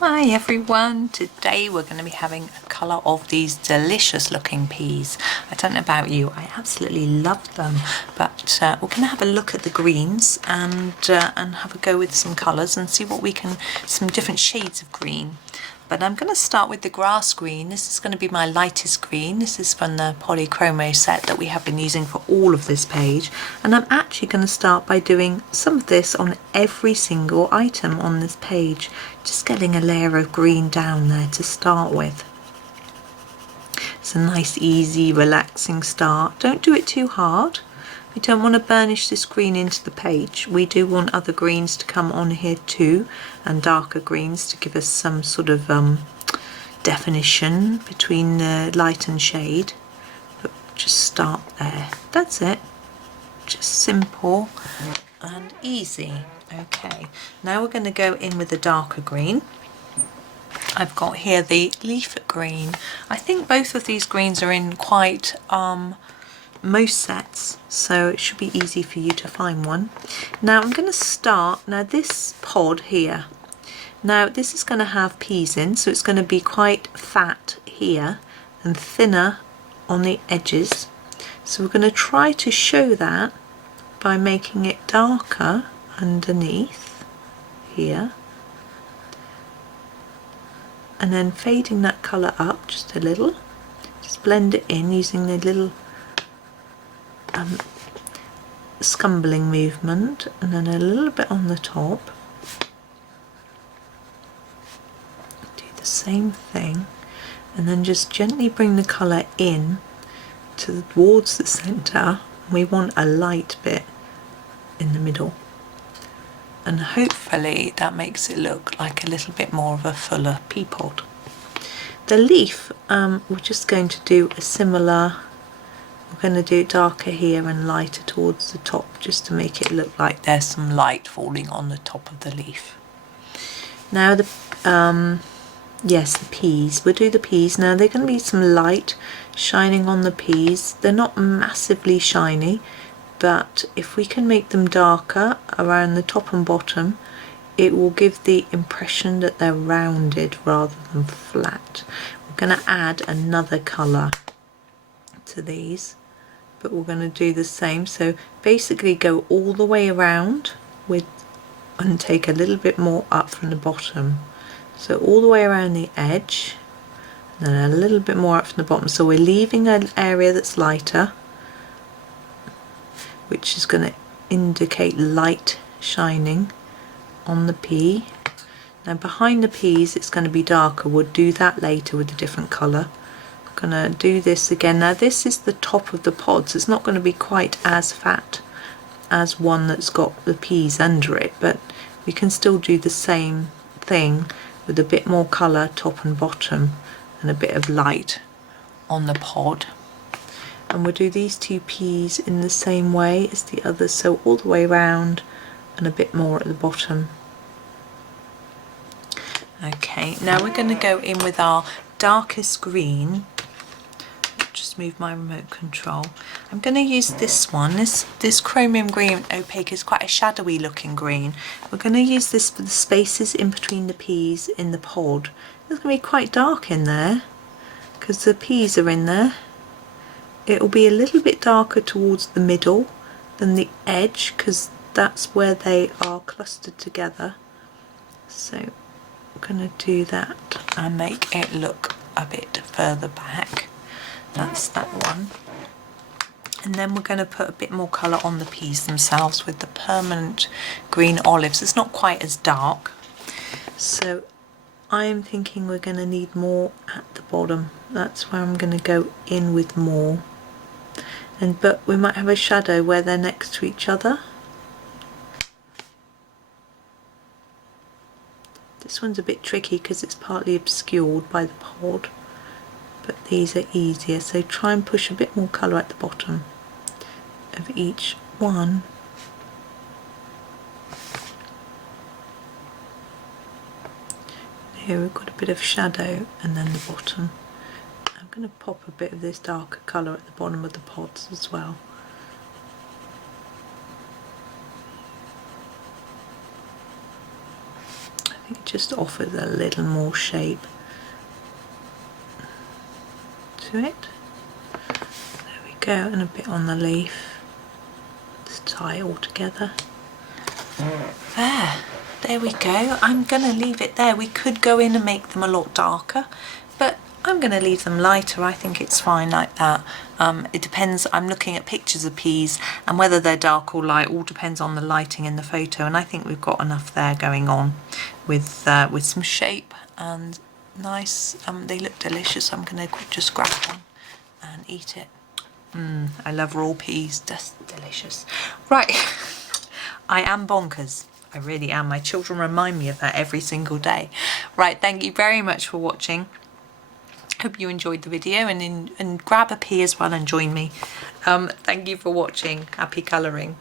Hi everyone, today we're going to be having a colour of these delicious looking peas. I don't know about you, I absolutely love them, but we're going to have a look at the greens and have a go with some colours and see what we can, some different shades of green. But I'm going to start with the grass green. This is going to be my lightest green. This is from the Polychromos set that we have been using for all of this page. And I'm actually going to start by doing some of this on every single item on this page. Just getting a layer of green down there to start with. It's a nice, easy, relaxing start. Don't do it too hard. We don't want to burnish this green into the page. We do want other greens to come on here too, and darker greens to give us some sort of definition between the light and shade. But just start there. That's it. Just simple and easy. Okay, now we're going to go in with the darker green. I've got here the leaf green. I think both of these greens are in quite most sets, so it should be easy for you to find one. Now I'm going to start, now this pod here, now this is going to have peas in, so it's going to be quite fat here and thinner on the edges. So we're going to try to show that by making it darker underneath here and then fading that colour up just a little. Just blend it in using the little scumbling movement, and then a little bit on the top. Do the same thing and then just gently bring the colour in towards the centre. We want a light bit in the middle, and hopefully that makes it look like a little bit more of a fuller pea pod. The leaf, we're just going to do a similar. We're going to do it darker here and lighter towards the top, just to make it look like there's some light falling on the top of the leaf. Now the yes, the peas. We'll do the peas. Now they're going to be some light shining on the peas. They're not massively shiny, but if we can make them darker around the top and bottom, it will give the impression that they're rounded rather than flat. We're going to add another colour to these, but we're going to do the same. So basically go all the way around with and take a little bit more up from the bottom. So all the way around the edge and then a little bit more up from the bottom. So we're leaving an area that's lighter, which is going to indicate light shining on the pea. Now behind the peas it's going to be darker. We'll do that later with a different colour. I'm going to do this again. Now this is the top of the pod, so it's not going to be quite as fat as one that's got the peas under it, but we can still do the same thing with a bit more colour top and bottom and a bit of light on the pod. And we'll do these two peas in the same way as the others, so all the way around and a bit more at the bottom. Okay, now we're going to go in with our darkest green. Just move my remote control. I'm going to use this one. This Chromium green Opaque is quite a shadowy looking green. We're going to use this for the spaces in between the peas in the pod. It's going to be quite dark in there because the peas are in there. It will be a little bit darker towards the middle than the edge because that's where they are clustered together. So I'm going to do that and make it look a bit further back. That's that one. And then we're going to put a bit more colour on the peas themselves with the permanent green olives. It's not quite as dark. So I'm thinking we're going to need more at the bottom. That's where I'm going to go in with more. But we might have a shadow where they're next to each other. This one's a bit tricky because it's partly obscured by the pod, but these are easier, so try and push a bit more colour at the bottom of each one. Here we've got a bit of shadow and then the bottom. I'm going to pop a bit of this darker colour at the bottom of the pods as well. It just offers a little more shape to it. There we go, and a bit on the leaf. Let's tie it all together. There we go. I'm going to leave it there. We could go in and make them a lot darker, but I'm going to leave them lighter. I think it's fine like that. It depends. I'm looking at pictures of peas, and whether they're dark or light all depends on the lighting in the photo, and I think we've got enough there going on with some shape and nice. They look delicious. I'm going to just grab one and eat it. I love raw peas. That's delicious. Right. I am bonkers. I really am. My children remind me of that every single day. Right, thank you very much for watching. Hope you enjoyed the video, and grab a pea as well and join me. Thank you for watching. Happy colouring.